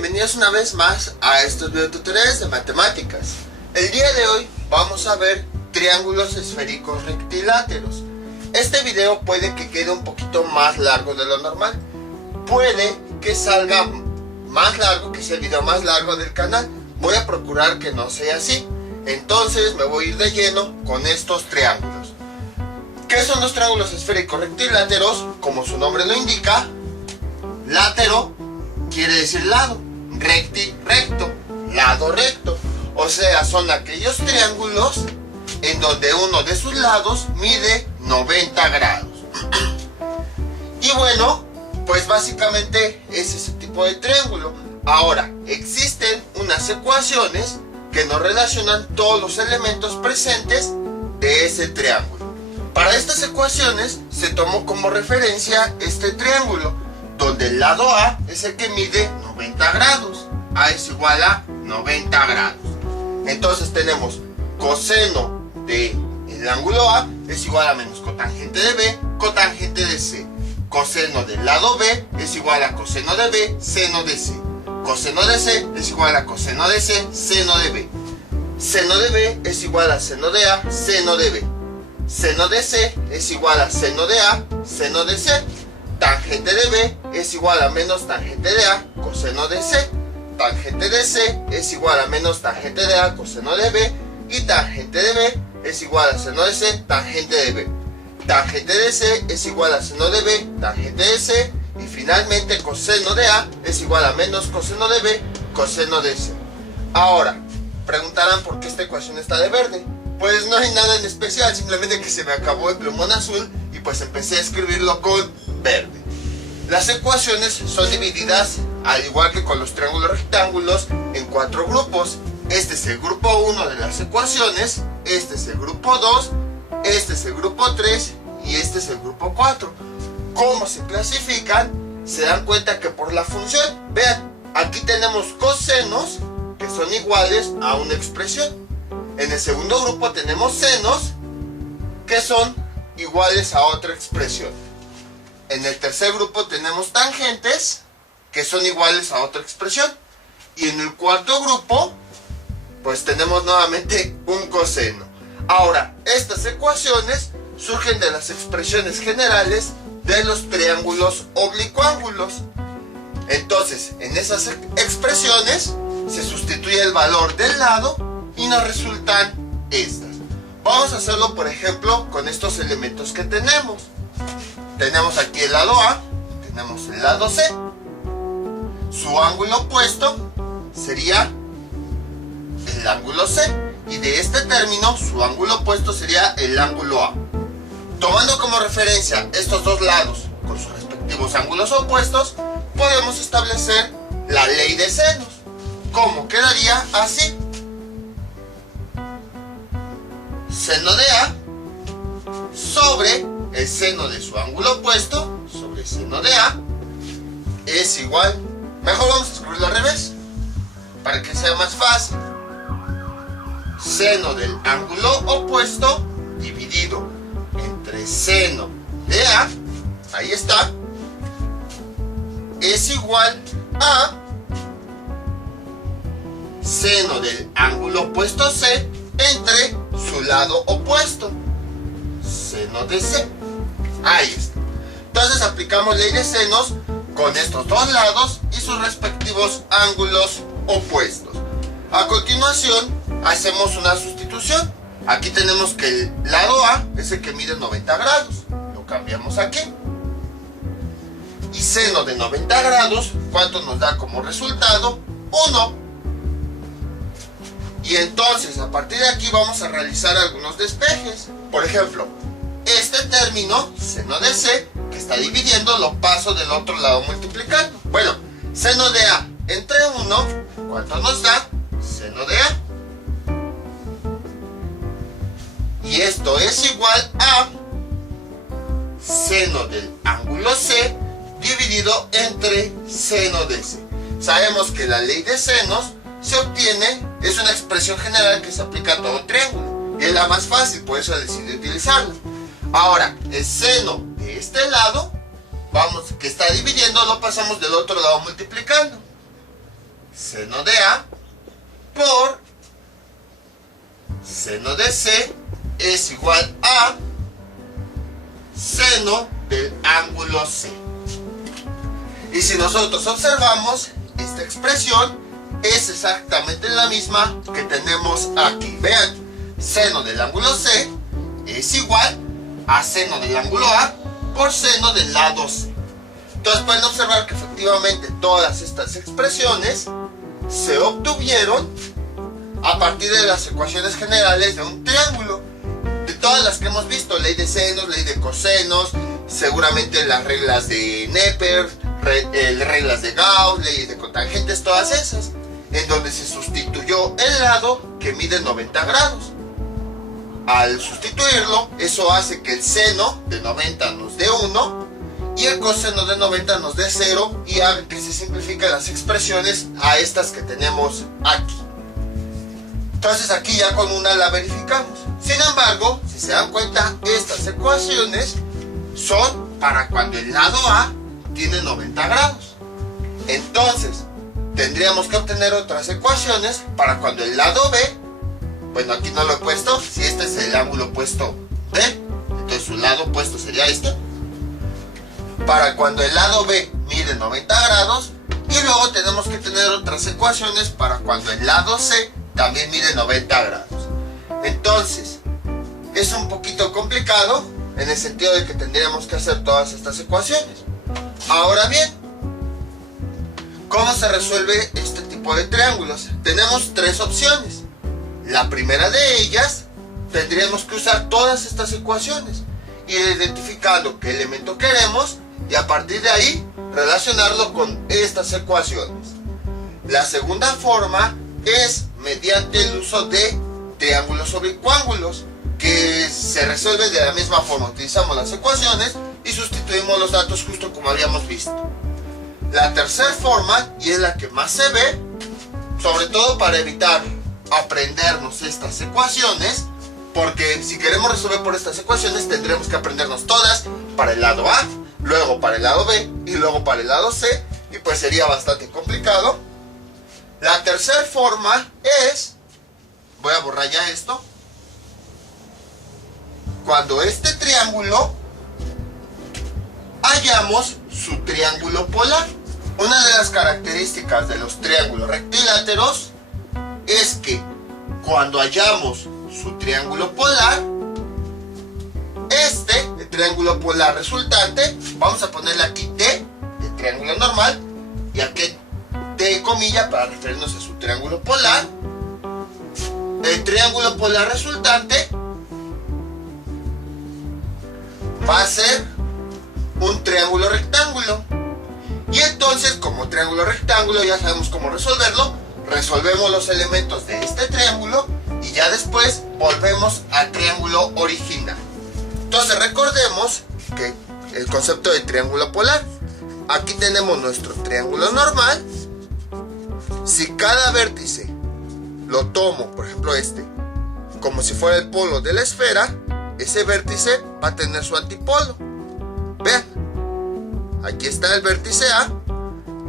bienvenidos una vez más a estos videotutoriales de matemáticas. El día de hoy vamos a ver triángulos esféricos rectiláteros. Este video puede que quede un poquito más largo de lo normal. Puede que salga más largo, que sea el video más largo del canal. Voy a procurar que no sea así. Entonces me voy a ir de lleno con estos triángulos. ¿Qué son los triángulos esféricos rectiláteros? Como su nombre lo indica, látero quiere decir lado, recti, recto, lado recto. O sea, son aquellos triángulos en donde uno de sus lados mide 90 grados. Y bueno, pues básicamente es ese tipo de triángulo. Ahora, existen unas ecuaciones que nos relacionan todos los elementos presentes de ese triángulo. Para estas ecuaciones se tomó como referencia este triángulo, donde el lado A es el que mide 90 grados. A es igual a 90 grados. Entonces tenemos coseno del ángulo A es igual a menos cotangente de B, cotangente de C. Coseno del lado B es igual a coseno de B, seno de C. Coseno de C es igual a coseno de C, seno de B. Seno de B es igual a seno de A, seno de B. Seno de C es igual a seno de A, seno de C. Tangente de B es igual a menos tangente de A, coseno de C. Tangente de C es igual a menos tangente de A, coseno de B. Y tangente de B es igual a seno de C, tangente de B. Tangente de C es igual a seno de B, tangente de C. Y finalmente coseno de A es igual a menos coseno de B, coseno de C. Ahora, preguntarán por qué esta ecuación está de verde. Pues no hay nada en especial, simplemente que se me acabó el plumón azul y pues empecé a escribirlo con verde. Las ecuaciones son divididas, al igual que con los triángulos rectángulos, en 4 grupos. Este es el grupo 1 de las ecuaciones, este es el grupo 2, este es el grupo 3 y este es el grupo 4. ¿Cómo se clasifican? Se dan cuenta que por la función. Vean, aquí tenemos cosenos que son iguales a una expresión. En el segundo grupo tenemos senos que son iguales a otra expresión. En el tercer grupo tenemos tangentes que son iguales a otra expresión. Y en el cuarto grupo pues tenemos nuevamente un coseno. Ahora, estas ecuaciones surgen de las expresiones generales de los triángulos oblicuángulos. Entonces, en esas expresiones se sustituye el valor del lado y nos resultan estas. Vamos a hacerlo, por ejemplo, con estos elementos que tenemos. Tenemos aquí el lado A, tenemos el lado C. Su ángulo opuesto sería el ángulo C. Y de este término, su ángulo opuesto sería el ángulo A. Tomando como referencia estos dos lados con sus respectivos ángulos opuestos, podemos establecer la ley de senos. ¿Cómo quedaría? Así. Seno de A sobre el seno de su ángulo opuesto sobre seno de A es igual. Mejor vamos a escribirlo al revés para que sea más fácil. Seno del ángulo opuesto dividido entre seno de A, ahí está, es igual a seno del ángulo opuesto C entre su lado opuesto, seno de C. Ahí está. Entonces aplicamos ley de senos con estos dos lados y sus respectivos ángulos opuestos. A continuación hacemos una sustitución. Aquí tenemos que el lado A es el que mide 90 grados. Lo cambiamos aquí. Y seno de 90 grados, ¿cuánto nos da como resultado? 1. Y entonces, a partir de aquí vamos a realizar algunos despejes. Por ejemplo, este término, seno de C, que está dividiendo, lo paso del otro lado multiplicando. Bueno, seno de A entre 1, ¿cuánto nos da? Seno de A. Y esto es igual a seno del ángulo C dividido entre seno de C. Sabemos que la ley de senos se obtiene, es una expresión general que se aplica a todo triángulo. Y es la más fácil, por eso decidí utilizarla. Ahora, el seno de este lado, que está dividiendo, lo pasamos del otro lado multiplicando. seno de A por seno de C es igual a seno del ángulo C. Y si nosotros observamos, esta expresión es exactamente la misma que tenemos aquí. Vean, seno del ángulo C es igual a seno del ángulo A por seno del lado C. Entonces pueden observar que efectivamente todas estas expresiones se obtuvieron a partir de las ecuaciones generales de un triángulo. De todas las que hemos visto, ley de senos, ley de cosenos, seguramente las reglas de Neper, reglas de Gauss, leyes de cotangentes, todas esas, en donde se sustituyó el lado que mide 90 grados. Al sustituirlo, eso hace que el seno de 90 nos dé 1 y el coseno de 90 nos dé 0 y haga que se simplifiquen las expresiones a estas que tenemos aquí. Entonces aquí ya con una la verificamos. Sin embargo, si se dan cuenta, estas ecuaciones son para cuando el lado A tiene 90 grados. Entonces, tendríamos que obtener otras ecuaciones para cuando el lado B, bueno, aquí no lo he puesto, si este es el ángulo opuesto B, entonces su lado opuesto sería este. Para cuando el lado B mide 90 grados, y luego tenemos que tener otras ecuaciones para cuando el lado C también mide 90 grados. Entonces, es un poquito complicado en el sentido de que tendríamos que hacer todas estas ecuaciones. Ahora bien, ¿cómo se resuelve este tipo de triángulos? Tenemos tres opciones. La primera de ellas, tendríamos que usar todas estas ecuaciones, ir identificando qué elemento queremos y a partir de ahí relacionarlo con estas ecuaciones. La segunda forma es mediante el uso de triángulos oblicuángulos, que se resuelve de la misma forma. Utilizamos las ecuaciones y sustituimos los datos justo como habíamos visto. La tercera forma, y es la que más se ve, sobre todo para evitar aprendernos estas ecuaciones, porque si queremos resolver por estas ecuaciones tendremos que aprendernos todas para el lado A, luego para el lado B y luego para el lado C, y pues sería bastante complicado. La tercera forma es, voy a borrar ya esto, cuando este triángulo hallamos su triángulo polar. Una de las características de los triángulos rectiláteros es que cuando hallamos su triángulo polar, el triángulo polar resultante, vamos a ponerle aquí T, de triángulo normal, y aquí T comilla para referirnos a su triángulo polar. El triángulo polar resultante va a ser un triángulo rectángulo. Y entonces, como triángulo rectángulo, ya sabemos cómo resolverlo. Resolvemos los elementos de este triángulo y ya después volvemos al triángulo original. Entonces recordemos que el concepto de triángulo polar. Aquí tenemos nuestro triángulo normal. Si cada vértice lo tomo, por ejemplo como si fuera el polo de la esfera, ese vértice va a tener su antipolo. Vean, aquí está el vértice A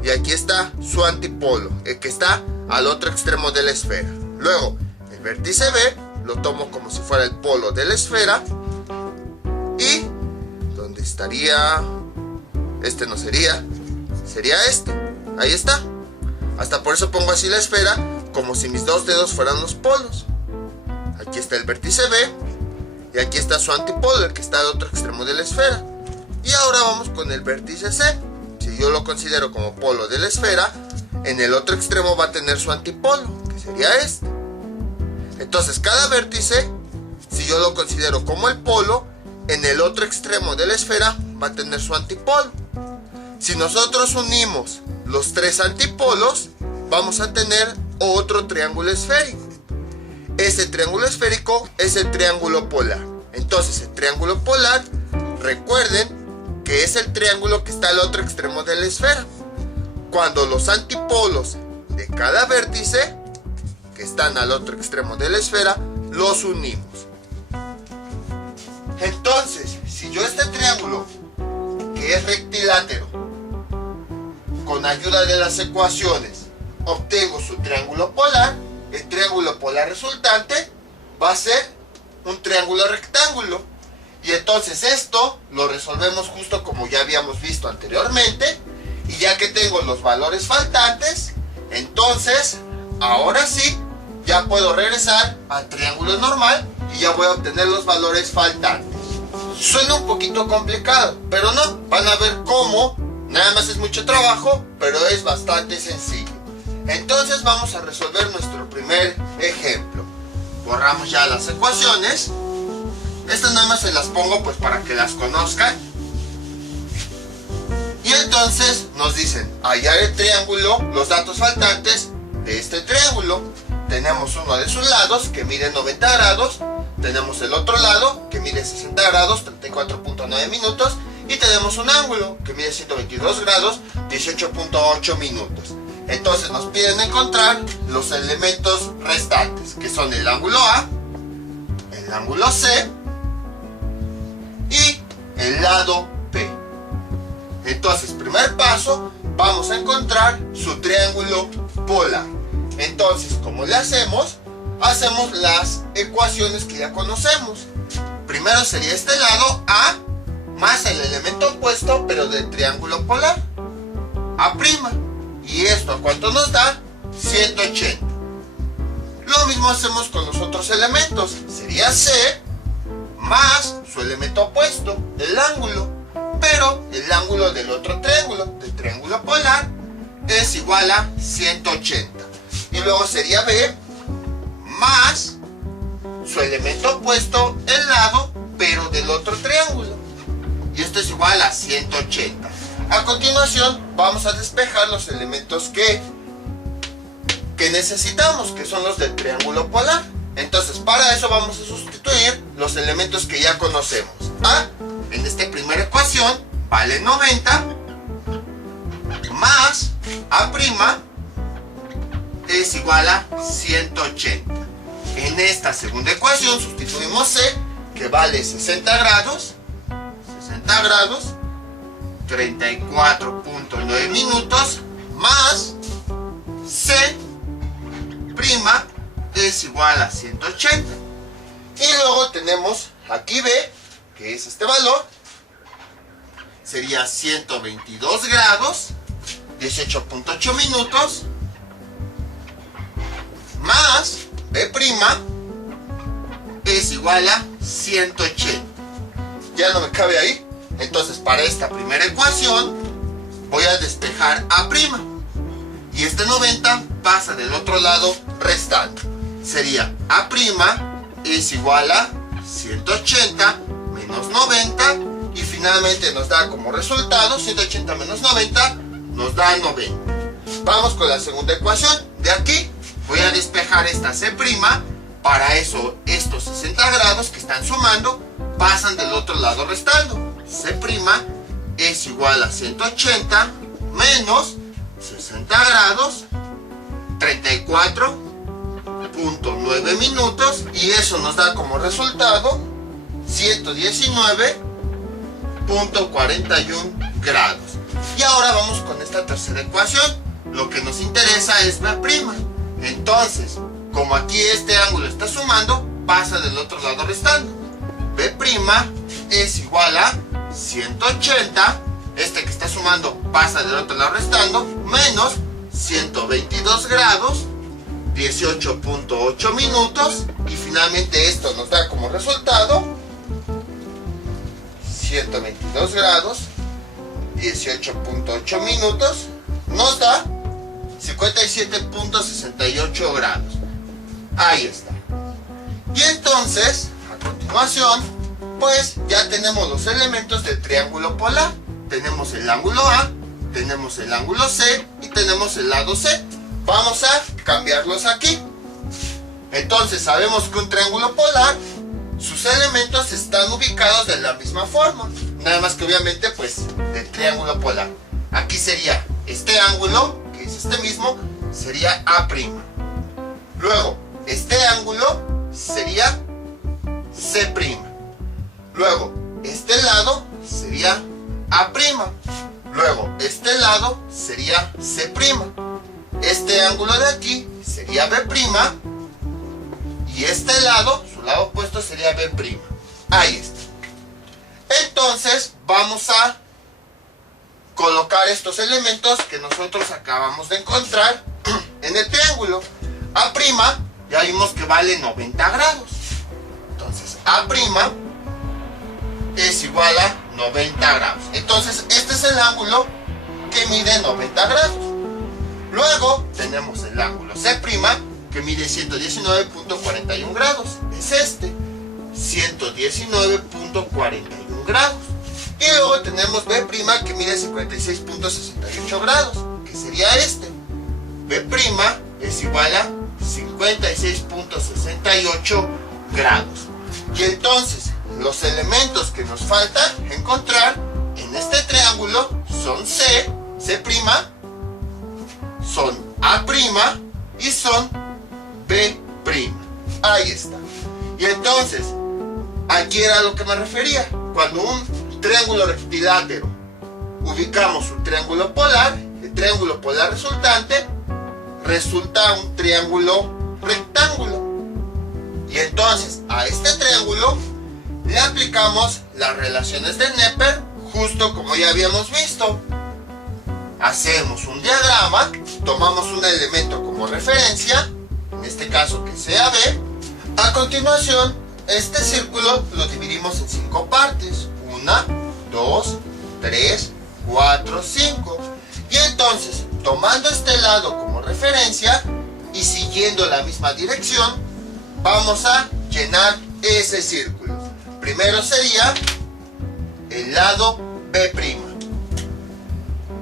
y aquí está su antipolo, el que está al otro extremo de la esfera. Luego, el vértice B lo tomo como si fuera el polo de la esfera y ¿dónde estaría? Este no sería, sería este. Ahí está. Hasta por eso pongo así la esfera, como si mis dos dedos fueran los polos. Aquí está el vértice B y aquí está su antipolo, el que está al otro extremo de la esfera. Y ahora vamos con el vértice C. Si yo lo considero como polo de la esfera, en el otro extremo va a tener su antipolo, que sería este. Entonces cada vértice, si yo lo considero como el polo, en el otro extremo de la esfera va a tener su antipolo. Si nosotros unimos los tres antipolos, vamos a tener otro triángulo esférico. Ese triángulo esférico es el triángulo polar. Entonces el triángulo polar, recuerden que es el triángulo que está al otro extremo de la esfera. Cuando los antipolos de cada vértice que están al otro extremo de la esfera los unimos. Entonces, si yo este triángulo, que es rectilátero, con ayuda de las ecuaciones, obtengo su triángulo polar. El triángulo polar resultante va a ser un triángulo rectángulo. Y entonces esto lo resolvemos justo como ya habíamos visto anteriormente. Y ya que tengo los valores faltantes, entonces ahora sí ya puedo regresar al triángulo normal y ya voy a obtener los valores faltantes. Suena un poquito complicado, pero no, van a ver cómo. Nada más es mucho trabajo, pero es bastante sencillo. Entonces vamos a resolver nuestro primer ejemplo. Borramos ya las ecuaciones. Estas nada más se las pongo pues para que las conozcan. Y entonces nos dicen hallar el triángulo, los datos faltantes de este triángulo. Tenemos uno de sus lados que mide 90 grados. Tenemos el otro lado que mide 60 grados, 34.9 minutos. Y tenemos un ángulo que mide 122 grados, 18.8 minutos. Entonces nos piden encontrar los elementos restantes, que son el ángulo A, el ángulo C y el lado P. Entonces, primer paso, vamos a encontrar su triángulo polar. Entonces, ¿cómo le hacemos? Hacemos las ecuaciones que ya conocemos. Primero sería este lado A más el elemento opuesto, pero del triángulo polar, A'. ¿Y esto a cuánto nos da? 180. Lo mismo hacemos con los otros elementos. Sería C más su elemento opuesto, el ángulo. Pero el ángulo del otro triángulo, del triángulo polar, es igual a 180. Y luego sería B más su elemento opuesto, el lado, pero del otro triángulo. Y esto es igual a 180. A continuación vamos a despejar los elementos que necesitamos, que son los del triángulo polar. Entonces para eso vamos a sustituir los elementos que ya conocemos. A, en esta primera ecuación, vale 90 más A' es igual a 180. En esta segunda ecuación sustituimos C, que vale 60 grados, 34.9 minutos, más C' es igual a 180. Y luego tenemos aquí B, que es este valor, sería 122 grados, 18.8 minutos, más B' es igual a 180. Ya no me cabe ahí. Entonces para esta primera ecuación voy a despejar A'. Y este 90 pasa del otro lado restando. Sería A' es igual a 180 menos 90. Y finalmente nos da como resultado 180 menos 90 nos da 90. Vamos con la segunda ecuación. De aquí voy a despejar esta C'. Para eso estos 60 grados que están sumando pasan del otro lado restando. C' es igual a 180 menos 60 grados, 34.9 minutos, y eso nos da como resultado 119.41 grados. Y ahora vamos con esta tercera ecuación. Lo que nos interesa es B'. Entonces, como aquí este ángulo está sumando, pasa del otro lado restando. B' es igual a 180, este que está sumando pasa del otro lado restando, menos 122 grados, 18.8 minutos, y finalmente esto nos da como resultado 122 grados, 18.8 minutos, nos da 57.68 grados. Ahí está. Y entonces, a continuación, pues ya tenemos los elementos del triángulo polar. Tenemos el ángulo A, tenemos el ángulo C y tenemos el lado C. Vamos a cambiarlos aquí. Entonces sabemos que un triángulo polar, sus elementos están ubicados de la misma forma. Nada más que obviamente pues del triángulo polar. Aquí sería este ángulo, que es este mismo, sería A'. Luego, este ángulo sería C'. Luego, este lado sería A'. Luego, este lado sería C'. Este triángulo de aquí sería B', y este lado, su lado opuesto, sería B'. Ahí está. Entonces vamos a colocar estos elementos que nosotros acabamos de encontrar en el triángulo. A', ya vimos que vale 90 grados. Entonces A' es igual a 90 grados. Entonces este es el ángulo que mide 90 grados. Luego tenemos el ángulo C', que mide 119.41 grados. Es este, 119.41 grados. Y luego tenemos B', que mide 56.68 grados, que sería este. B' es igual a 56.68 grados. Y entonces los elementos que nos faltan encontrar en este triángulo son C', son A' y son B'. Ahí está. Y entonces, aquí era a lo que me refería. Cuando un triángulo rectilátero ubicamos un triángulo polar, el triángulo polar resultante resulta un triángulo rectángulo. Y entonces a este triángulo le aplicamos las relaciones de Neper, justo como ya habíamos visto. Hacemos un diagrama, tomamos un elemento como referencia, en este caso que sea B. A continuación, este círculo lo dividimos en 5 partes. 1, 2, 3, 4, 5. Y entonces, tomando este lado como referencia y siguiendo la misma dirección, vamos a llenar ese círculo. Primero sería el lado B'.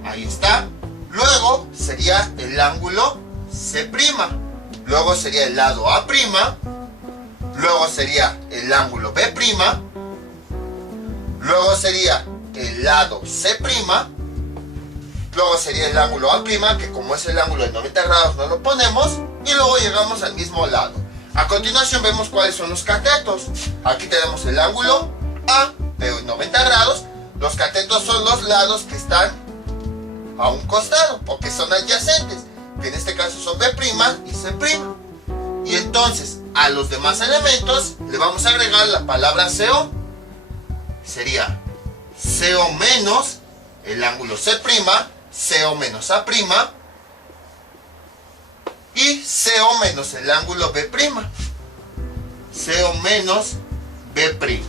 Ahí está. Luego sería el ángulo C'. Luego sería el lado A'. Luego sería el ángulo B'. Luego sería el lado C'. Luego sería el ángulo A', que como es el ángulo de 90 grados no lo ponemos. Y luego llegamos al mismo lado. A continuación vemos cuáles son los catetos. Aquí tenemos el ángulo A de 90 grados. Los catetos son los lados que están a un costado o que son adyacentes, que en este caso son B' y C'. Y entonces a los demás elementos le vamos a agregar la palabra CO. Sería CO menos el ángulo C', CO menos A', y CO menos el ángulo B', CO menos B'.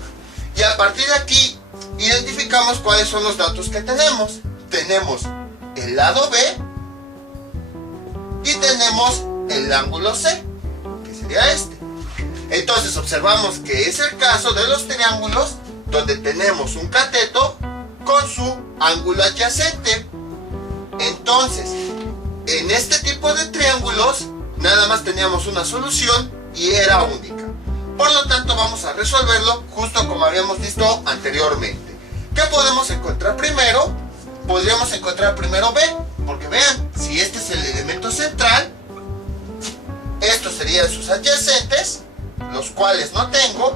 Y a partir de aquí identificamos cuáles son los datos que tenemos. Tenemos el lado B y tenemos el ángulo C, que sería este. Entonces observamos que es el caso de los triángulos donde tenemos un cateto con su ángulo adyacente. Entonces, en este tipo de triángulos nada más teníamos una solución y era única. Por lo tanto vamos a resolverlo justo como habíamos visto anteriormente. ¿Qué podemos encontrar primero? Podríamos encontrar primero B, porque vean, si este es el elemento central, estos serían sus adyacentes, los cuales no tengo,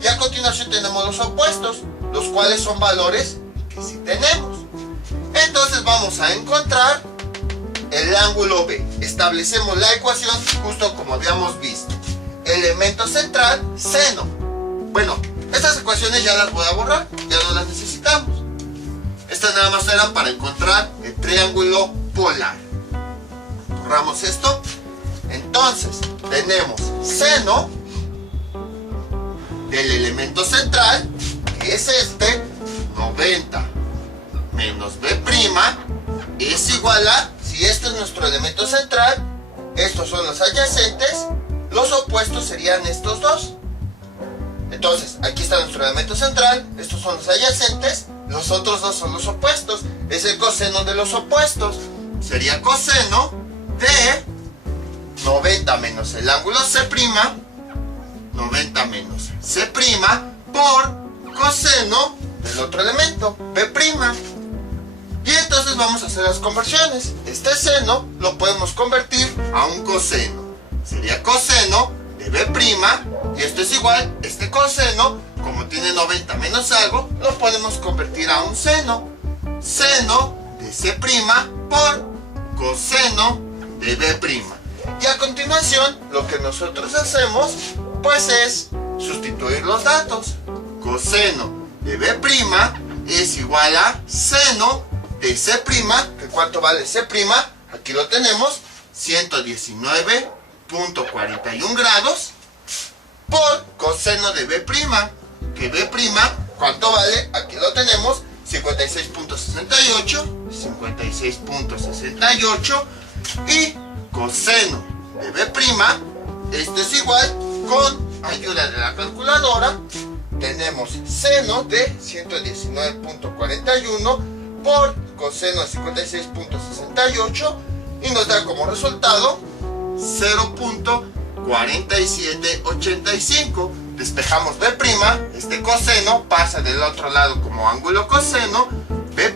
y a continuación tenemos los opuestos, los cuales son valores que sí tenemos. Entonces vamos a encontrar el ángulo B. Establecemos la ecuación justo como habíamos visto. Elemento central, seno. Bueno, estas ecuaciones ya las voy a borrar, ya no las necesitamos. Estas nada más eran para encontrar el triángulo polar. Borramos esto. Entonces tenemos seno del elemento central, que es este, 90 menos B' es igual a, si este es nuestro elemento central, estos son los adyacentes, los opuestos serían estos dos. Entonces, aquí está nuestro elemento central, estos son los adyacentes, los otros dos son los opuestos, es el coseno de los opuestos. Sería coseno de 90 menos el ángulo C', 90 menos C' por coseno del otro elemento, B'. Y entonces vamos a hacer las conversiones. Este seno lo podemos convertir a un coseno. Sería coseno de B', y esto es igual, este coseno, como tiene 90 menos algo, lo podemos convertir a un seno. Seno de C' por coseno de B'. Y a continuación, lo que nosotros hacemos, pues es sustituir los datos. Coseno de B' es igual a seno de C', que ¿cuánto vale C'? Aquí lo tenemos, 119.41 grados, por coseno de B', que B', ¿cuánto vale? Aquí lo tenemos, 56.68, 56.68, y coseno de B', esto es igual, con ayuda de la calculadora, tenemos seno de 119.41 por coseno de 56.68 y nos da como resultado 0.4785. Despejamos B', este coseno pasa del otro lado como ángulo coseno. B'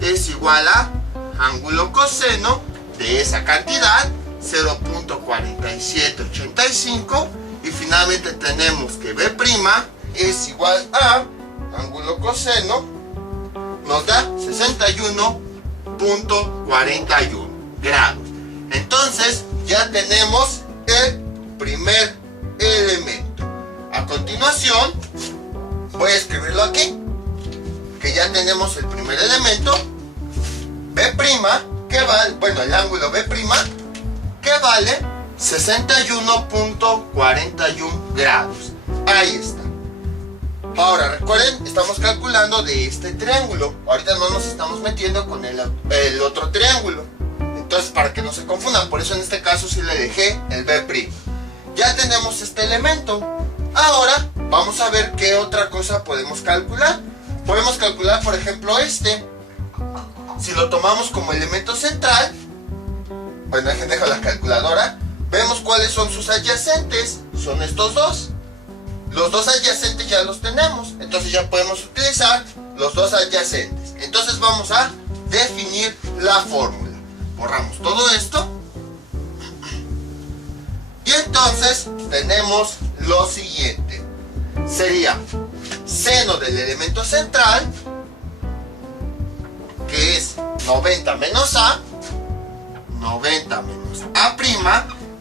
es igual a ángulo coseno de esa cantidad, 0.4785. Y finalmente tenemos que B' es igual a ángulo coseno, nos da 61.41 grados. Entonces ya tenemos el primer elemento. A continuación voy a escribirlo aquí, que ya tenemos el primer elemento, B', que vale, bueno, el ángulo B', que vale 61.41 grados. Ahí está. Ahora recuerden, estamos calculando de este triángulo. Ahorita no nos estamos metiendo con el otro triángulo. Entonces, para que no se confundan, por eso en este caso sí le dejé el B'. Ya tenemos este elemento. Ahora vamos a ver qué otra cosa podemos calcular. Podemos calcular, por ejemplo, este. Si lo tomamos como elemento central, bueno, dejo la calculadora. Vemos cuáles son sus adyacentes. Son estos dos. Los dos adyacentes ya los tenemos. Entonces ya podemos utilizar los dos adyacentes. Entonces vamos a definir la fórmula. Borramos todo esto. Y entonces tenemos lo siguiente. Sería seno del elemento central, que es 90 menos A. 90 menos A'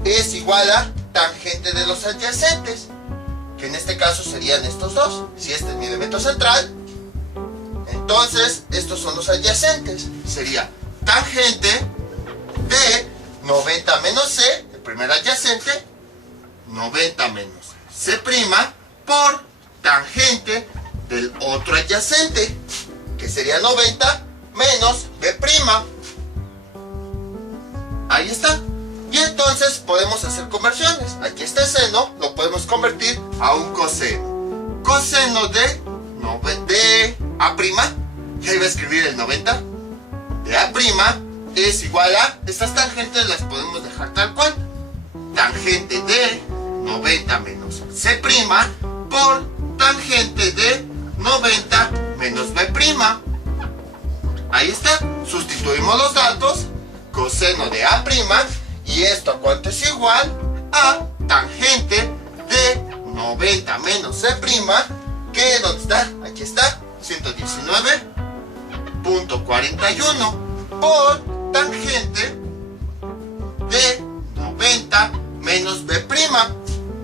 es igual a tangente de los adyacentes, que en este caso serían estos dos. Si este es mi elemento central, entonces estos son los adyacentes. Sería tangente de 90 menos C, el primer adyacente, 90 menos C' por tangente del otro adyacente, que sería 90 menos B'. Ahí está. Y entonces podemos hacer conversiones. Aquí este seno lo podemos convertir a un coseno. Coseno de A', ya iba a escribir el 90, de A' es igual a, estas tangentes las podemos dejar tal cual, tangente de 90 menos C' por tangente de 90 menos B'. Ahí está. Sustituimos los datos. Coseno de A', y esto a cuánto es igual a tangente de 90 menos C', que ¿dónde está? Aquí está, 119.41 por tangente de 90 menos B',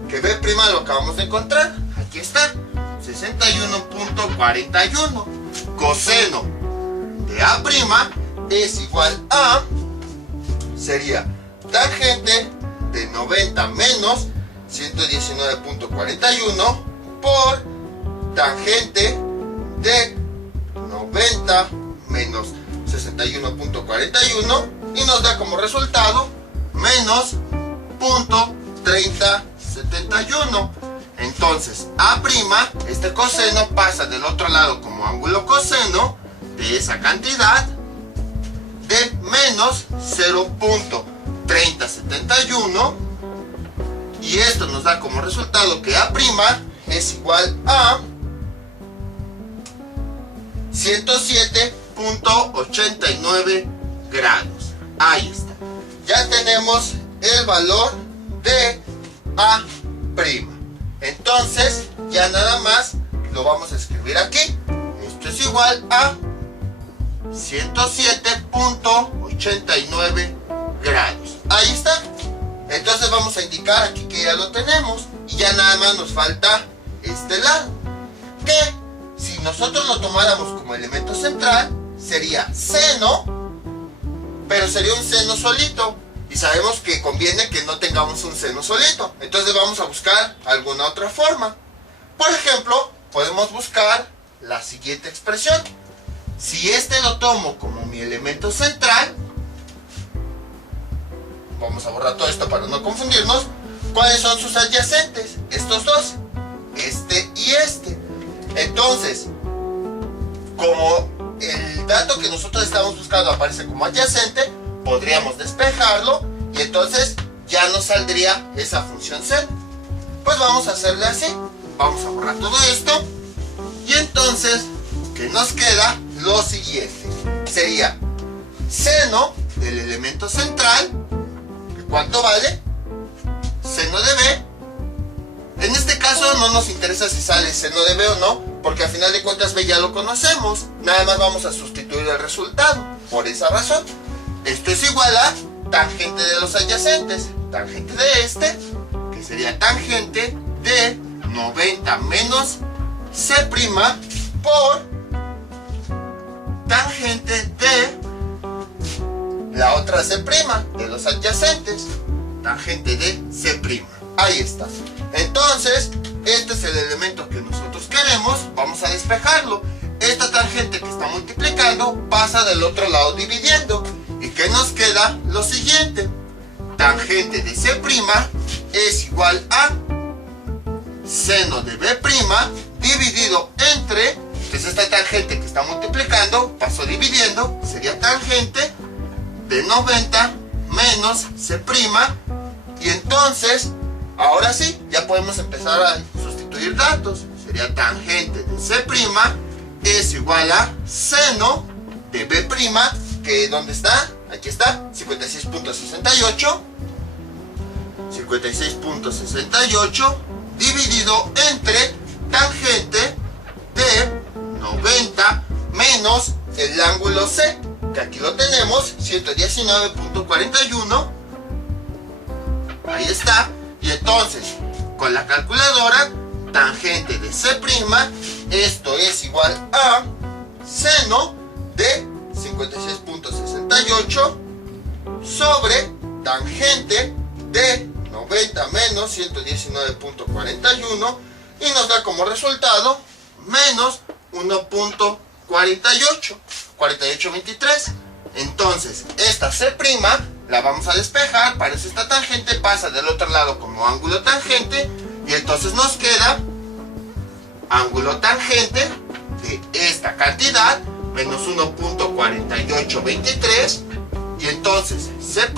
que B' lo acabamos de encontrar. Aquí está, 61.41. Coseno de A' es igual a, sería tangente de 90 menos 119.41 por tangente de 90 menos 61.41, y nos da como resultado menos .3071. Entonces A', este coseno pasa del otro lado como ángulo coseno de esa cantidad de menos 0.3071, y esto nos da como resultado que A' es igual a 107.89 grados. Ahí está. Ya tenemos el valor de A'. Entonces ya nada más lo vamos a escribir aquí. Esto es igual a 107.89 grados. Ahí está. Entonces vamos a indicar aquí que ya lo tenemos. Y ya nada más nos falta este lado. Que si nosotros lo tomáramos como elemento central, sería seno, pero sería un seno solito. Y sabemos que conviene que no tengamos un seno solito. Entonces vamos a buscar alguna otra forma. Por ejemplo, podemos buscar la siguiente expresión. Si este lo tomo como mi elemento central, vamos a borrar todo esto para no confundirnos. ¿Cuáles son sus adyacentes? Estos dos, este y este. Entonces, como el dato que nosotros estamos buscando aparece como adyacente, podríamos despejarlo y entonces ya nos saldría esa función seno. Pues vamos a hacerle así. Vamos a borrar todo esto y entonces, ¿qué nos queda? Lo siguiente sería seno del elemento central. ¿Cuánto vale? Seno de B. En este caso no nos interesa si sale seno de B o no, porque al final de cuentas B ya lo conocemos. Nada más vamos a sustituir el resultado. Por esa razón, esto es igual a tangente de los adyacentes. Tangente de este, que sería tangente de 90 menos C' por tangente de la otra C' de los adyacentes. Tangente de C'. Ahí está. Entonces, este es el elemento que nosotros queremos. Vamos a despejarlo. Esta tangente que está multiplicando pasa del otro lado dividiendo. ¿Y qué nos queda? Lo siguiente. Tangente de C' es igual a seno de B' dividido entre, entonces esta tangente que está multiplicando pasó dividiendo, sería tangente de 90 menos C'. Y entonces, ahora sí, ya podemos empezar a sustituir datos. Sería tangente de C' es igual a seno de B', que ¿dónde está? Aquí está, 56.68. 56.68 dividido entre tangente de 90 menos el ángulo C, que aquí lo tenemos, 119.41. Ahí está. Y entonces, con la calculadora, tangente de C', esto es igual a seno de 56.68 sobre tangente de 90 menos 119.41 y nos da como resultado menos 1.48, 4823. Entonces, esta C' la vamos a despejar, para eso esta tangente pasa del otro lado como ángulo tangente y entonces nos queda ángulo tangente de esta cantidad menos 1.4823 y entonces C'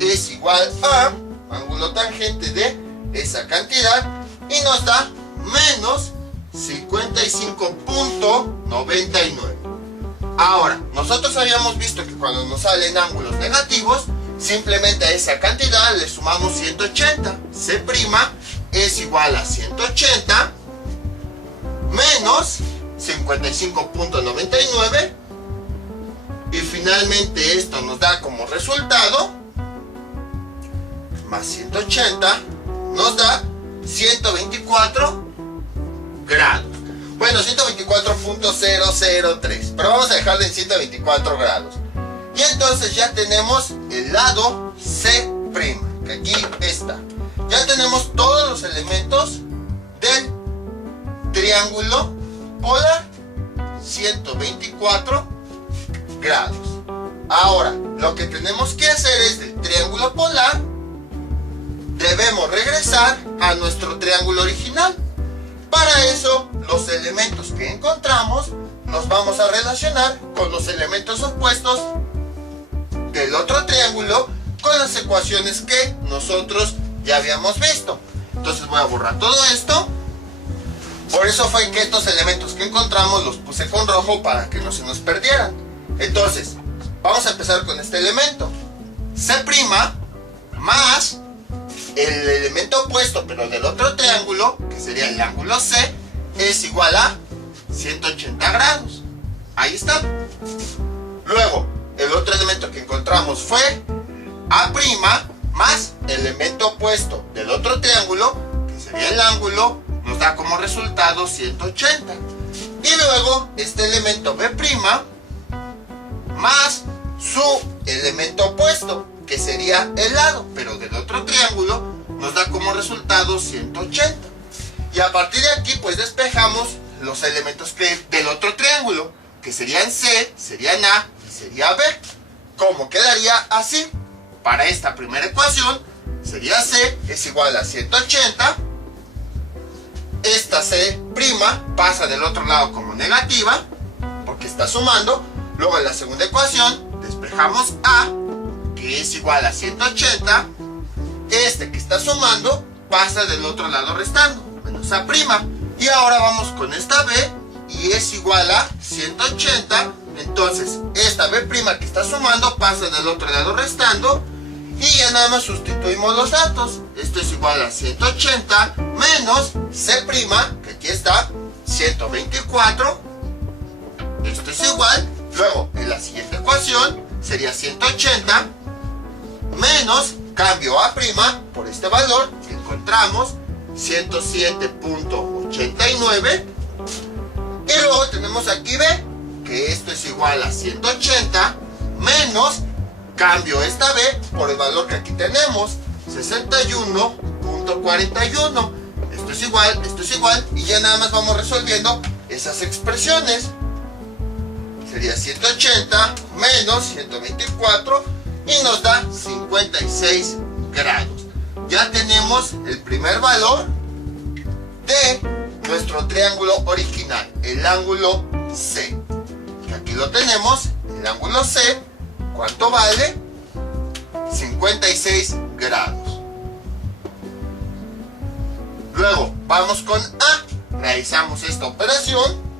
es igual a ángulo tangente de esa cantidad y nos da menos 55.99. Ahora, nosotros habíamos visto que cuando nos salen ángulos negativos, simplemente a esa cantidad le sumamos 180. C' es igual a 180 menos 55.99 y finalmente esto nos da como resultado más 180 nos da 124 grados. Bueno, 124.003, pero vamos a dejarlo en 124 grados. Y entonces ya tenemos el lado C', que aquí está. Ya tenemos todos los elementos del triángulo polar, 124 grados. Ahora, lo que tenemos que hacer es del triángulo polar, debemos regresar a nuestro triángulo original. Para eso, los elementos que encontramos los vamos a relacionar con los elementos opuestos del otro triángulo con las ecuaciones que nosotros ya habíamos visto. Entonces voy a borrar todo esto. Por eso fue que estos elementos que encontramos los puse con rojo para que no se nos perdieran. Entonces, vamos a empezar con este elemento. C' más el elemento opuesto, pero del otro triángulo, que sería el ángulo C, es igual a 180 grados. Ahí está. Luego, el otro elemento que encontramos fue A' más elemento opuesto del otro triángulo, que sería el ángulo, nos da como resultado 180. Y luego este elemento B' más su elemento opuesto, que sería el lado, pero del otro triángulo, nos da como resultado 180. Y a partir de aquí pues despejamos los elementos del otro triángulo, que serían C, serían A y sería B. ¿Cómo quedaría así? Para esta primera ecuación sería C es igual a 180. Esta C' pasa del otro lado como negativa, porque está sumando. Luego en la segunda ecuación despejamos A, que es igual a 180. Este que está sumando pasa del otro lado restando, menos A'. Y ahora vamos con esta B, y es igual a 180. Entonces esta B' que está sumando pasa del otro lado restando. Y ya nada más sustituimos los datos. Esto es igual a 180 menos C', que aquí está, 124. Esto es igual. Luego, en la siguiente ecuación, sería 180 menos, cambio A' por este valor que encontramos, 107.89. Y luego tenemos aquí B, que esto es igual a 180 menos, cambio esta B por el valor que aquí tenemos, 61.41. Esto es igual, y ya nada más vamos resolviendo esas expresiones. Sería 180 menos 124 y nos da 56 grados. Ya tenemos el primer valor de nuestro triángulo original, el ángulo C. Que aquí lo tenemos, el ángulo C. ¿Cuánto vale? 56 grados. Luego vamos con A. Realizamos esta operación.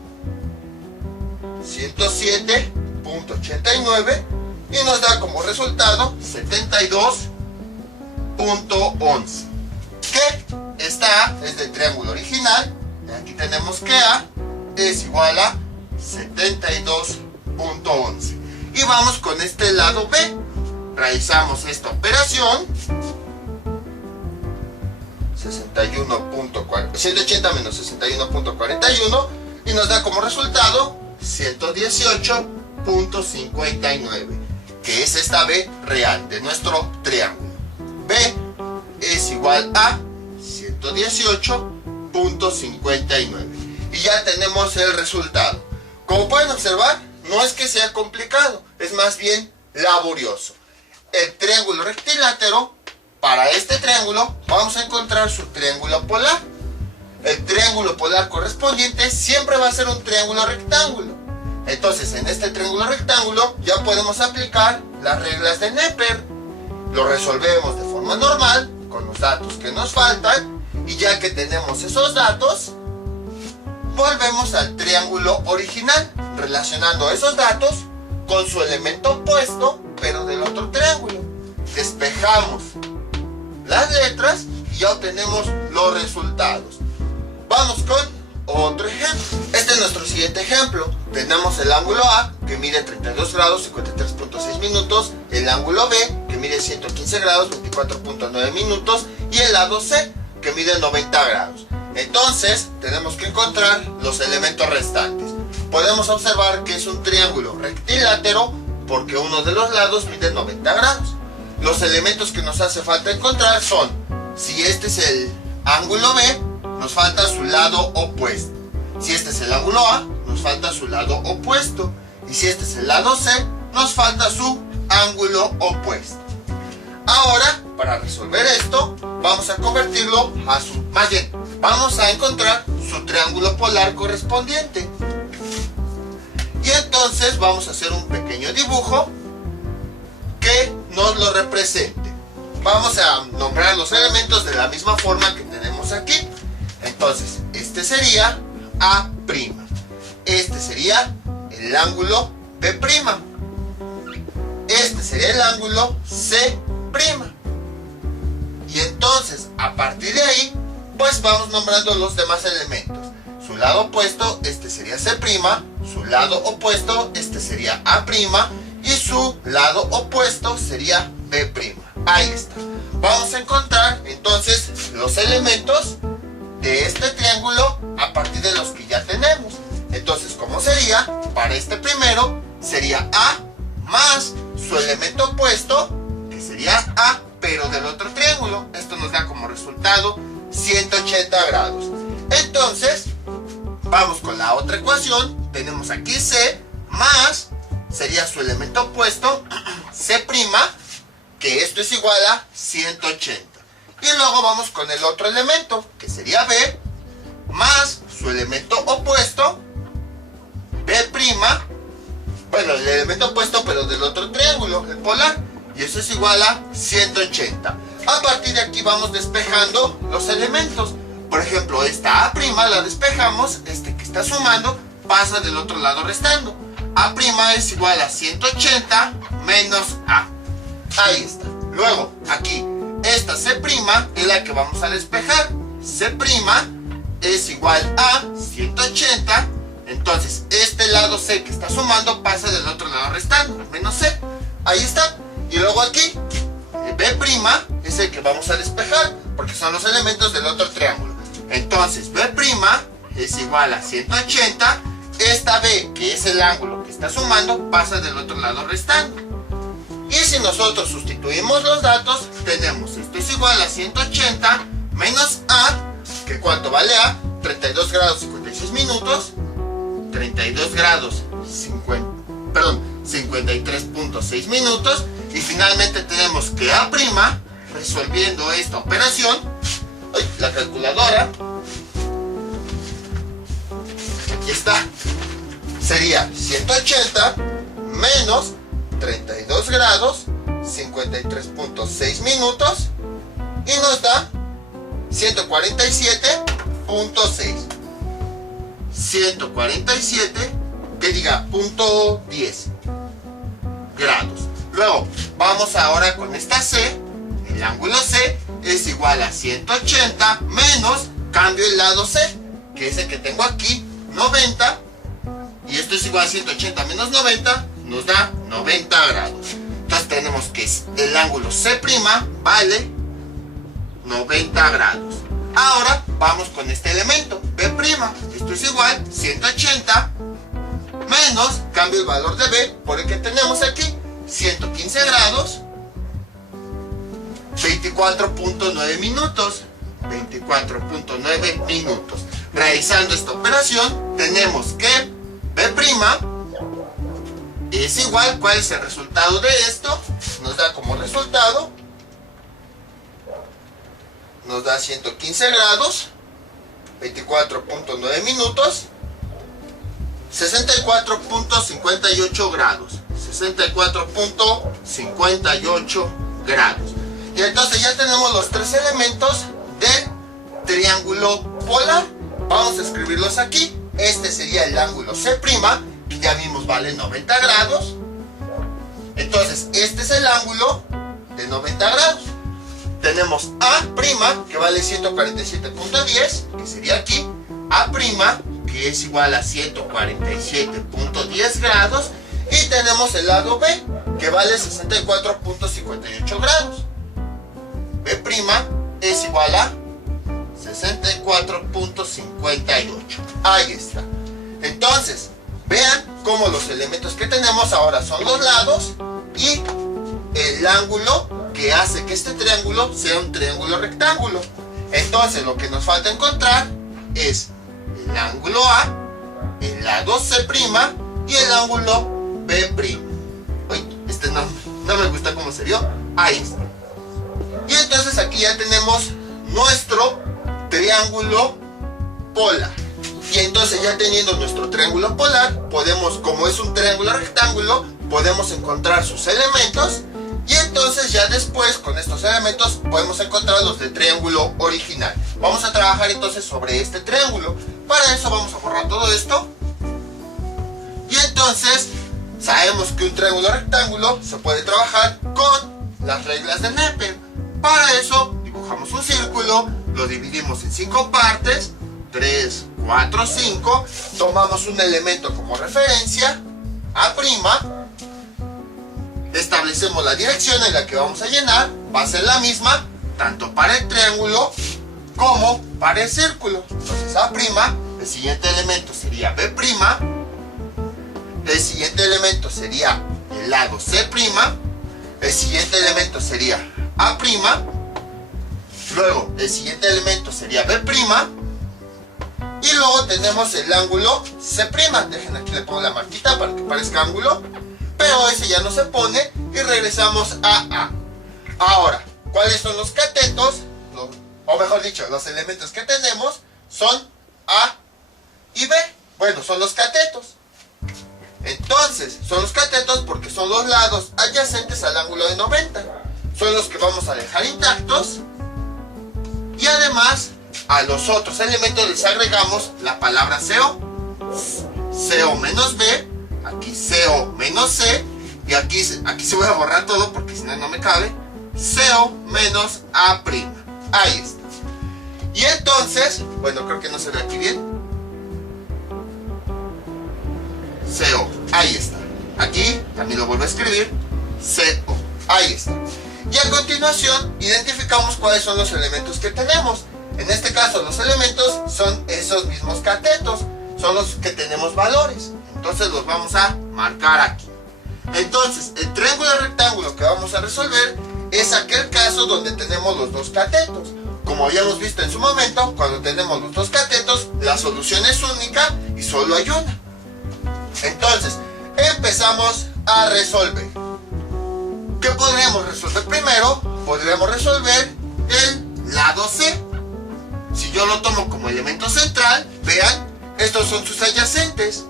107.89 y nos da como resultado 72.11. Que esta A es del triángulo original. Y aquí tenemos que A es igual a 72.11. Y vamos con este lado B. Realizamos esta operación. 180 menos 61.41 y nos da como resultado 118.59, que es esta B real de nuestro triángulo. B es igual a 118.59 y ya tenemos el resultado. Como pueden observar, no es que sea complicado, es más bien laborioso. El triángulo rectilátero, para este triángulo vamos a encontrar su triángulo polar. El triángulo polar correspondiente siempre va a ser un triángulo rectángulo. Entonces en este triángulo rectángulo ya podemos aplicar las reglas de Neper. Lo resolvemos de forma normal con los datos que nos faltan, y ya que tenemos esos datos, volvemos al triángulo original, relacionando esos datos con su elemento opuesto, pero del otro triángulo. Despejamos las letras y ya obtenemos los resultados. Vamos con otro ejemplo. Este es nuestro siguiente ejemplo. Tenemos el ángulo A, que mide 32 grados 53.6 minutos, el ángulo B, que mide 115 grados 24.9 minutos, y el lado C, que mide 90 grados. Entonces tenemos que encontrar los elementos restantes. Podemos observar que es un triángulo rectilátero porque uno de los lados mide 90 grados. Los elementos que nos hace falta encontrar son, si este es el ángulo B, nos falta su lado opuesto. Si este es el ángulo A, nos falta su lado opuesto. Y si este es el lado C, nos falta su ángulo opuesto. Ahora, para resolver esto, vamos a convertirlo a vamos a encontrar su triángulo polar correspondiente. Y entonces vamos a hacer un pequeño dibujo que nos lo represente. Vamos a nombrar los elementos de la misma forma que tenemos aquí. Entonces, este sería A'. Este sería el ángulo B'. Este sería el ángulo C'. Y entonces, a partir de ahí, pues vamos nombrando los demás elementos. Su lado opuesto, este sería C'. Su lado opuesto, este sería A'. Y su lado opuesto sería B'. Ahí está. Vamos a encontrar entonces los elementos de este triángulo a partir de los que ya tenemos. Entonces, ¿cómo sería? Para este primero sería A más su elemento opuesto, que sería A, pero del otro triángulo. Esto nos da como resultado 180 grados. Entonces, vamos con la otra ecuación. Tenemos aquí C más, sería su elemento opuesto, C', que esto es igual a 180. Y luego vamos con el otro elemento, que sería B, más su elemento opuesto, B', bueno, el elemento opuesto pero del otro triángulo, el polar, y eso es igual a 180. A partir de aquí vamos despejando los elementos. Por ejemplo, esta A' la despejamos, este que está sumando pasa del otro lado restando. A' es igual a 180 menos A. Ahí está. Luego, aquí, esta C' es la que vamos a despejar. C' es igual a 180. Entonces, este lado C que está sumando pasa del otro lado restando, menos C. Ahí está. Y luego aquí, el B' es el que vamos a despejar, porque son los elementos del otro triángulo. Entonces, B' es igual a 180. Esta B, que es el ángulo que está sumando, pasa del otro lado restando. Y si nosotros sustituimos los datos, tenemos esto es igual a 180 menos A, que ¿cuánto vale A? 32 grados 56 minutos. 32 grados 53.6 minutos. Y finalmente tenemos que A', resolviendo esta operación, la calculadora, aquí está, sería 180 menos 32 grados 53.6 minutos y nos da 147.6. 147, que diga, punto 10 grados. Luego, vamos ahora con esta C. El ángulo C es igual a 180 menos, cambio el lado C, que es el que tengo aquí, 90. Y esto es igual a 180 menos 90, nos da 90 grados. Entonces tenemos que el ángulo C' vale 90 grados. Ahora vamos con este elemento, B'. Esto es igual 180 menos, cambio el valor de B por el que tenemos aquí, 115 grados, 24.9 minutos. 24.9 minutos. Realizando esta operación, tenemos que B' es igual, ¿cuál es el resultado de esto? Nos da como resultado, nos da 115 grados, 24.9 minutos, 64.58 grados. 64.58 grados. Y entonces ya tenemos los tres elementos del triángulo polar. Vamos a escribirlos aquí. Este sería el ángulo C', que ya vimos vale 90 grados. Entonces este es el ángulo de 90 grados. Tenemos A', que vale 147.10, que sería aquí. A', que es igual a 147.10 grados. Y tenemos el lado B, que vale 64.58 grados. B' es igual a 64.58. Ahí está. Entonces, vean cómo los elementos que tenemos ahora son los lados y el ángulo que hace que este triángulo sea un triángulo rectángulo. Entonces, lo que nos falta encontrar es el ángulo A, el lado C' y el ángulo B'. Uy, este no me gusta cómo se vio. Ahí está. Y entonces aquí ya tenemos nuestro triángulo polar. Y entonces ya teniendo nuestro triángulo polar, podemos, como es un triángulo rectángulo, podemos encontrar sus elementos. Y entonces ya después con estos elementos podemos encontrar los del triángulo original. Vamos a trabajar entonces sobre este triángulo. Para eso vamos a borrar todo esto. Y entonces sabemos que un triángulo rectángulo se puede trabajar con las reglas de Neper. Para eso dibujamos un círculo, lo dividimos en 5 partes, 3, 4, 5. Tomamos un elemento como referencia, A'. establecemos la dirección en la que vamos a llenar, va a ser la misma tanto para el triángulo como para el círculo. Entonces A', el siguiente elemento sería B', el siguiente elemento sería el lado C', el siguiente elemento sería A', luego el siguiente elemento sería B', y luego tenemos el ángulo C'. Dejen aquí, le pongo la marquita para que parezca ángulo, pero ese ya no se pone y regresamos a A. Ahora, ¿cuáles son los catetos? O mejor dicho, los elementos que tenemos son A y B. Bueno, son los catetos. Entonces, son los catetos porque son los lados adyacentes al ángulo de 90. Son los que vamos a dejar intactos. Y además, a los otros elementos les agregamos la palabra CO. CO menos B, aquí CO menos C, y aquí se voy a borrar todo porque si no, no me cabe. CO menos A'. Ahí está. Y entonces, bueno, creo que no se ve aquí bien. CO, ahí está. Aquí también lo vuelvo a escribir. CO, ahí está. Y a continuación, identificamos cuáles son los elementos que tenemos. En este caso, los elementos son esos mismos catetos. Son los que tenemos valores. Entonces los vamos a marcar aquí. Entonces, el triángulo rectángulo que vamos a resolver es aquel caso donde tenemos los dos catetos. Como habíamos visto en su momento, cuando tenemos los dos catetos, la solución es única y solo hay una. Entonces, empezamos a resolver. ¿Qué podríamos resolver primero? Podríamos resolver el lado C. Si yo lo tomo como elemento central, vean, estos son sus adyacentes.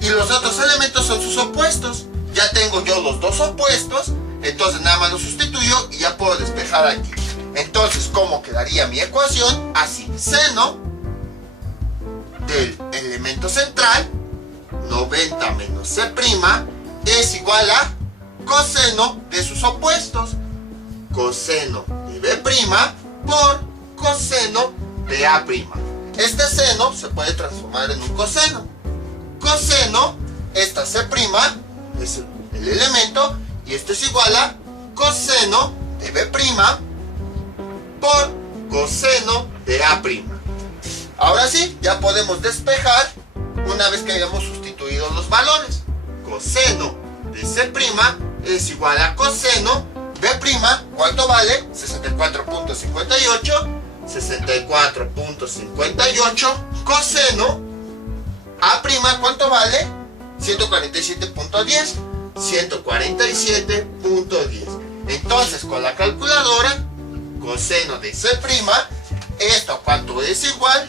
Y los otros elementos son sus opuestos. Ya tengo yo los dos opuestos, entonces nada más los sustituyo y ya puedo despejar aquí. Entonces, ¿cómo quedaría mi ecuación? Así, seno del elemento central, 90 menos C', es igual a coseno de sus opuestos. Coseno de B' por coseno de A'. Este seno se puede transformar en un coseno. Coseno, esta C' es el elemento, y esto es igual a coseno de B' por coseno de A'. Ahora sí, ya podemos despejar una vez que hayamos sustituido los valores. Coseno de C' es igual a coseno B', ¿cuánto vale? 64.58. 64.58 coseno A', ¿cuánto vale? 147.10. 147.10. Entonces, con la calculadora, coseno de C', ¿esto cuánto es igual?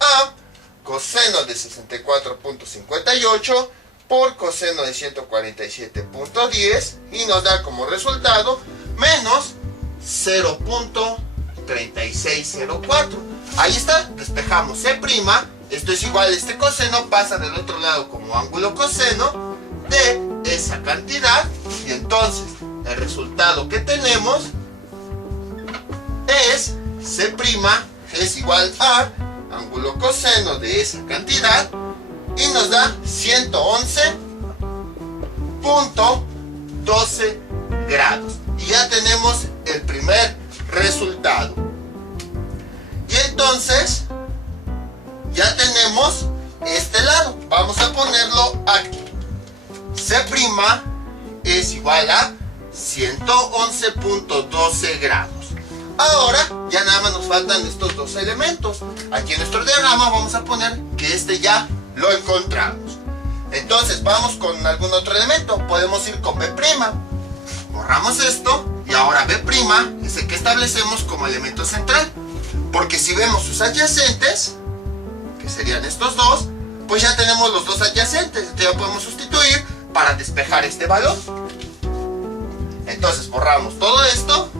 A coseno de 64.58 por coseno de 147.10, y nos da como resultado menos 0.3604. Ahí está, despejamos C', esto es igual, este coseno pasa del otro lado como ángulo coseno de esa cantidad, y entonces el resultado que tenemos es C' es igual a ángulo coseno de esa cantidad, y nos da 111.12 grados. Y ya tenemos el primer resultado. Y entonces ya tenemos este lado. Vamos a ponerlo aquí. C' es igual a 111.12 grados. Ahora ya nada más nos faltan estos dos elementos. Aquí en nuestro diagrama vamos a poner que este ya lo encontramos. Entonces vamos con algún otro elemento. Podemos ir con B'. Borramos esto y ahora B' es el que establecemos como elemento central. Porque si vemos sus adyacentes, que serían estos dos, pues ya tenemos los dos adyacentes. Entonces ya podemos sustituir para despejar este valor. Entonces borramos todo esto.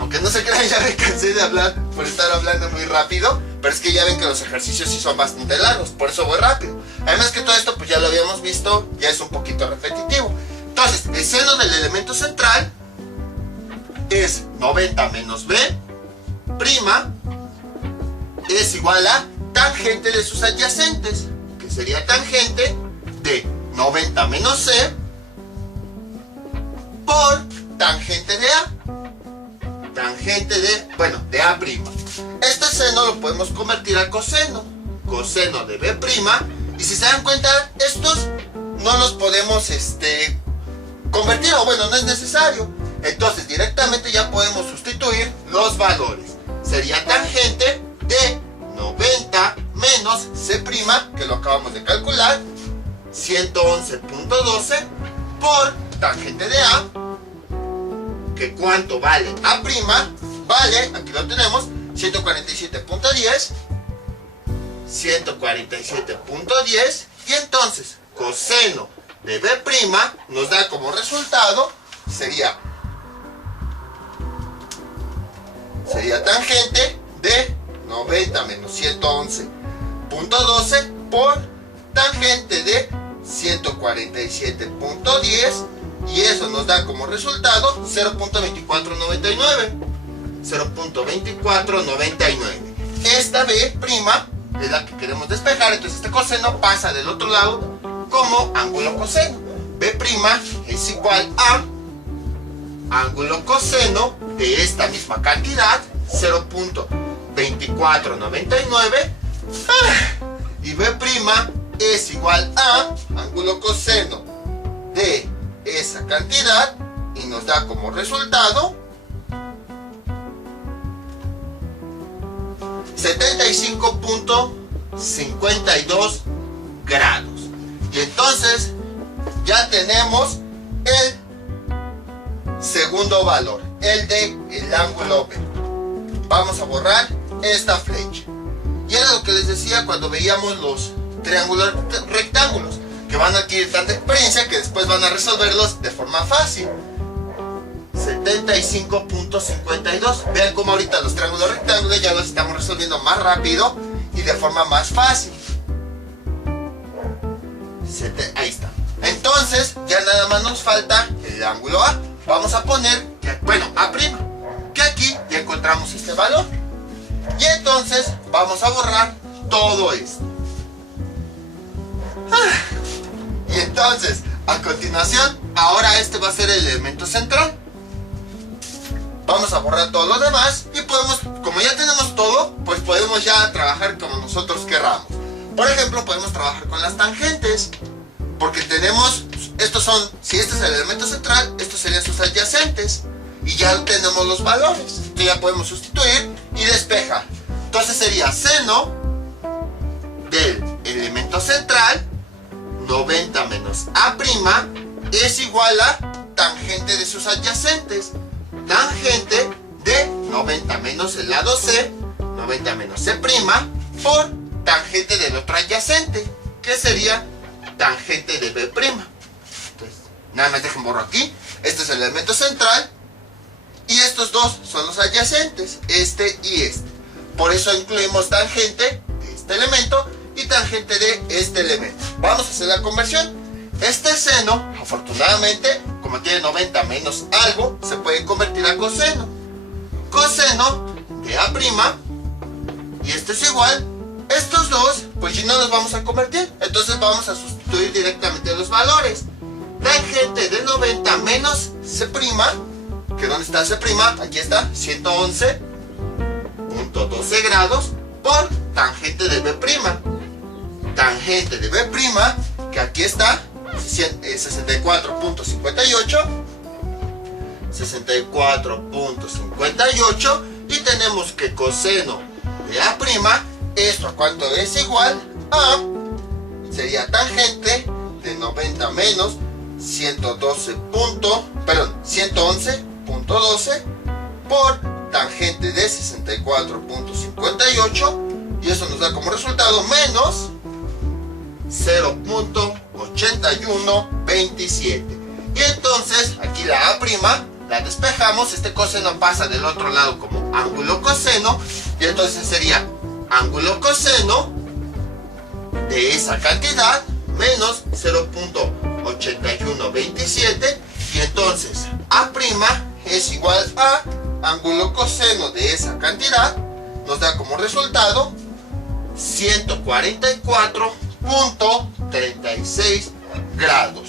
Aunque no se crean, ya me cansé de hablar por estar hablando muy rápido, pero es que ya ven que los ejercicios sí son bastante largos, por eso voy rápido. Además que todo esto pues ya lo habíamos visto, ya es un poquito repetitivo. Entonces, el seno del elemento central es 90 menos B', es igual a tangente de sus adyacentes, que sería tangente de 90 menos C por tangente de A. Tangente de, bueno, de A'. Este seno lo podemos convertir a coseno. Coseno de B'. Y si se dan cuenta, estos no los podemos convertir, o bueno, no es necesario. Entonces directamente ya podemos sustituir los valores. Sería tangente de 90 menos C', que lo acabamos de calcular, 111.12, por tangente de A, que ¿cuánto vale A'? Vale, aquí lo tenemos, 147.10, 147.10, y entonces coseno de B' nos da como resultado, sería tangente de 90 menos 111.12 por tangente de 147.10, y eso nos da como resultado 0.2499. 0.2499. Esta B' es la que queremos despejar, entonces este coseno pasa del otro lado como ángulo coseno. B' es igual a ángulo coseno de esta misma cantidad, 0.2499, y B' es igual a ángulo coseno de esa cantidad, y nos da como resultado 75.52 grados. Y entonces ya tenemos el segundo valor, el de el ángulo B. Vamos a borrar esta flecha. Y era lo que les decía cuando veíamos los triángulos rectángulos, que van a adquirir tanta experiencia que después van a resolverlos de forma fácil. 75.52. Vean cómo ahorita los triángulos rectángulos ya los estamos resolviendo más rápido y de forma más fácil. Ahí está. Entonces ya nada más nos falta el ángulo A. Vamos a poner, bueno, A', que aquí ya encontramos este valor. Y entonces vamos a borrar todo esto. Y entonces, a continuación, ahora este va a ser el elemento central. Vamos a borrar todo lo demás y podemos, como ya tenemos todo, pues podemos ya trabajar como nosotros querramos. Por ejemplo, podemos trabajar con las tangentes, porque tenemos, estos son, si este es el elemento central, estos serían sus adyacentes, y ya tenemos los valores. Entonces ya podemos sustituir y despejar. Entonces sería seno del elemento central, 90 menos A', es igual a tangente de sus adyacentes. Tangente de 90 menos el lado C, 90 menos C', por tangente del otro adyacente, que sería tangente de B'. Entonces, nada más dejen borro aquí. Este es el elemento central y estos dos son los adyacentes, este y este. Por eso incluimos tangente de este elemento y tangente de este elemento. Vamos a hacer la conversión. Este seno, afortunadamente, como tiene 90 menos algo, se puede convertir a coseno. Coseno de A', y esto es igual. Estos dos, pues ya no los vamos a convertir. Entonces vamos a sustituir directamente los valores. Tangente de 90 menos C', que ¿dónde está C'? Aquí está, 111.12 grados, por tangente de B'. Tangente de B', que aquí está, 64.58, 64.58, y tenemos que coseno de A', ¿esto a cuánto es igual? A, sería tangente de 90 menos 111.12 por tangente de 64.58, y eso nos da como resultado menos 0.8127. Y entonces aquí la A' la despejamos, este coseno pasa del otro lado como ángulo coseno, y entonces sería ángulo coseno de esa cantidad menos 0.8127, y entonces A' es igual a ángulo coseno de esa cantidad, nos da como resultado 144.36 grados.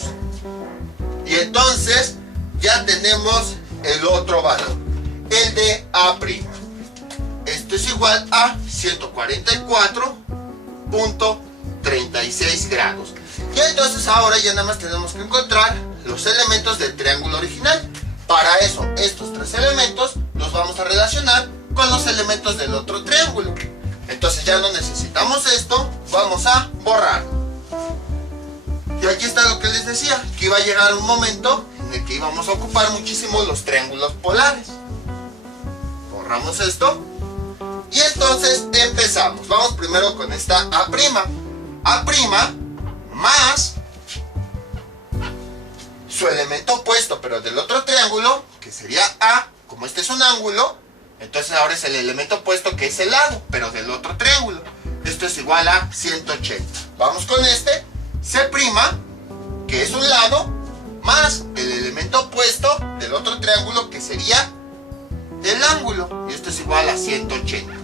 Y entonces ya tenemos el otro valor, el de A'. Esto es igual a 144.36 grados. Y entonces ahora ya nada más tenemos que encontrar los elementos del triángulo original. Para eso, estos tres elementos los vamos a relacionar con los elementos del otro triángulo. Entonces ya no necesitamos esto, vamos a borrarlo. Y aquí está lo que les decía, que iba a llegar un momento en el que íbamos a ocupar muchísimo los triángulos polares. Borramos esto. Y entonces empezamos. Vamos primero con esta A'. A' más su elemento opuesto, pero del otro triángulo, que sería A. Como este es un ángulo, entonces ahora es el elemento opuesto, que es el lado, pero del otro triángulo. Esto es igual a 180. Vamos con este C', que es un lado, más el elemento opuesto del otro triángulo, que sería el ángulo. Y esto es igual a 180.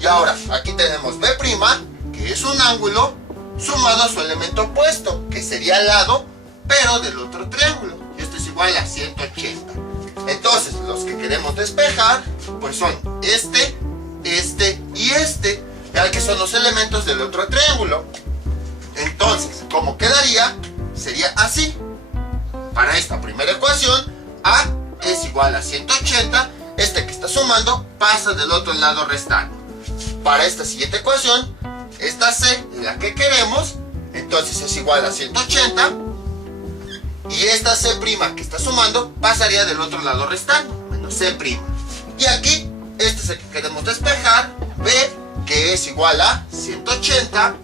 Y ahora, aquí tenemos B', que es un ángulo, sumado a su elemento opuesto, que sería el lado, pero del otro triángulo. Y esto es igual a 180. Entonces, los que queremos despejar, pues son este y este, ya que son los elementos del otro triángulo. Entonces, como quedaría, sería así. Para esta primera ecuación, A es igual a 180, este que está sumando pasa del otro lado restando. Para esta siguiente ecuación, esta C es la que queremos, entonces es igual a 180, y esta C' que está sumando pasaría del otro lado restando, menos C'. Y aquí, este es el que queremos despejar, B, que es igual a 180,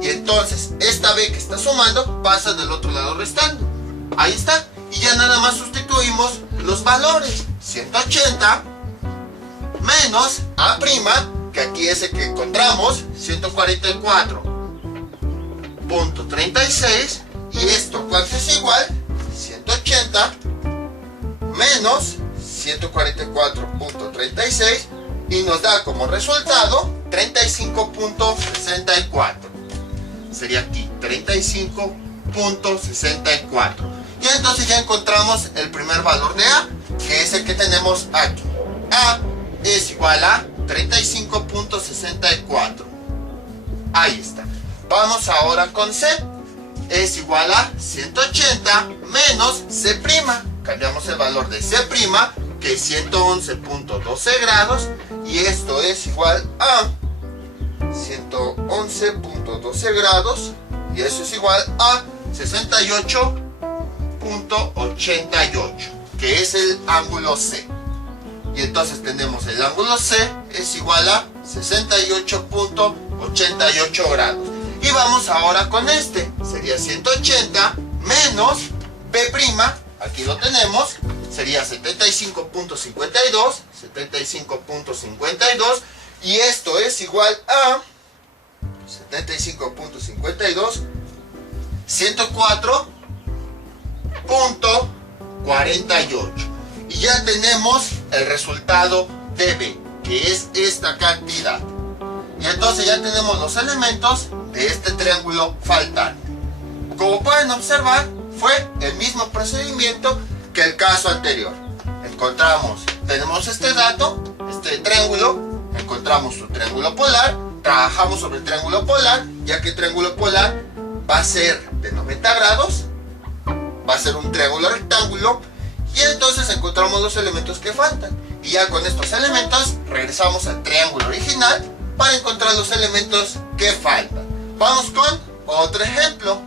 y entonces esta B que está sumando pasa del otro lado restando. Ahí está, y ya nada más sustituimos los valores. 180 menos A', que aquí es el que encontramos, 144.36, y esto, ¿cuánto es igual? 180 menos 144.36, y nos da como resultado 35.64. Sería aquí 35.64. Y entonces ya encontramos el primer valor de A, que es el que tenemos aquí. A es igual a 35.64. Ahí está. Vamos ahora con C. Es igual a 180 menos C'. Cambiamos el valor de C', que es 111.12 grados. Y esto es igual a 111.12 grados. Y eso es igual a 68.88, que es el ángulo C. Y entonces tenemos el ángulo C es igual a 68.88 grados. Y vamos ahora con este. Sería 180 menos B', aquí lo tenemos, sería 75.52, 75.52, y esto es igual a 75.52, 104.48. Y ya tenemos el resultado de B, que es esta cantidad. Y entonces ya tenemos los elementos de este triángulo faltante. Como pueden observar, fue el mismo procedimiento que el caso anterior. Tenemos este dato, este triángulo, encontramos su triángulo polar, trabajamos sobre el triángulo polar, ya que el triángulo polar va a ser de 90 grados, va a ser un triángulo rectángulo, y entonces encontramos los elementos que faltan. Y ya con estos elementos regresamos al triángulo original para encontrar los elementos que faltan. Vamos con otro ejemplo.